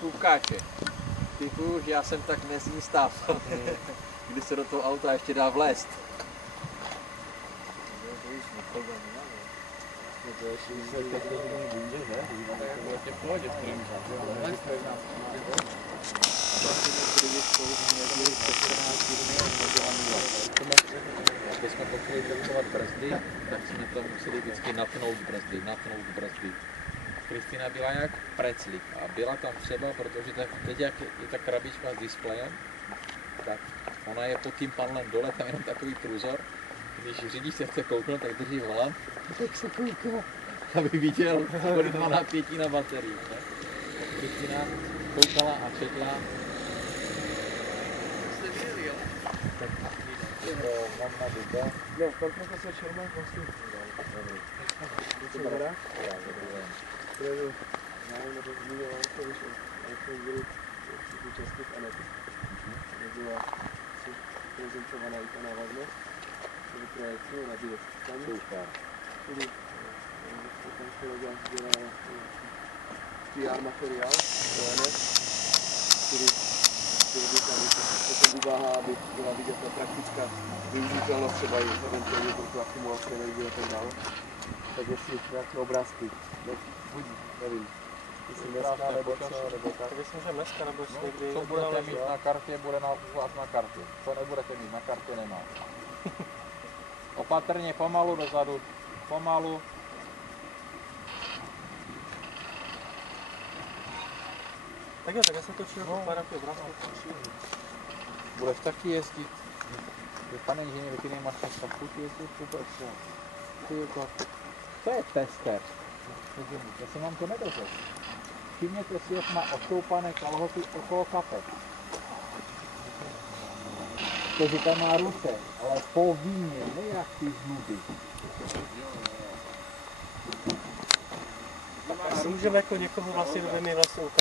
Půlkáče. Typu, že já jsem tak mezní stav, kdy se do toho auta ještě dá vlézt. Když jsme pochopili tankovat brzdy, tak jsme to museli vždycky natnout brzdy. Kristina byla jak preclík a byla tam třeba, protože teď jak je ta krabička s displejem, tak ona je pod tím panelem dole, tam je jenom takový průzor. Když řidič se chce kouknout, tak drží volant, tak se kouká, aby viděl, kolik má napětí na baterii. Kristina koukala a četla. Jste viděli, jo? Mám na duba. No, tam se černou vlastně. Co bere? Kterého nájem nebo zmiňoval to, když byli účastnit Anety. Byla prezentovaná i ta návaznost, tedy projektu na biostaní. Tedy tam kolega sbíral PR materiál pro NF, který by tam potom uváhá, aby byla vidět ta praktická využitelnost třeba i eventuálně pro akumulaci energie a tak dále. Tak jestli nějaké obrázky, budí, nevím. Jestli dneska nebo co, nebo tak. Myslím, že dneska nebo někdy. Co budete mít na kartě, bude u vás na kartě. Co nebudete mít na kartě, nemá. Opatrně, pomalu dozadu, pomalu. Tak jo, tak já jsem točil pár obrázků. Budeš taky jezdit. Pane inženýr, ty nemáš dneska chuť jezdit vůbec. To je tester. Já jsem vám to nedořekl. Všimněte si, jak má ostoupané kalhoty okolo kapek. Takže tam má ruce, ale povinně, ne jak ty znudy. Můžeme jako někoho vlastně, kdo by mi vlastně ukázal.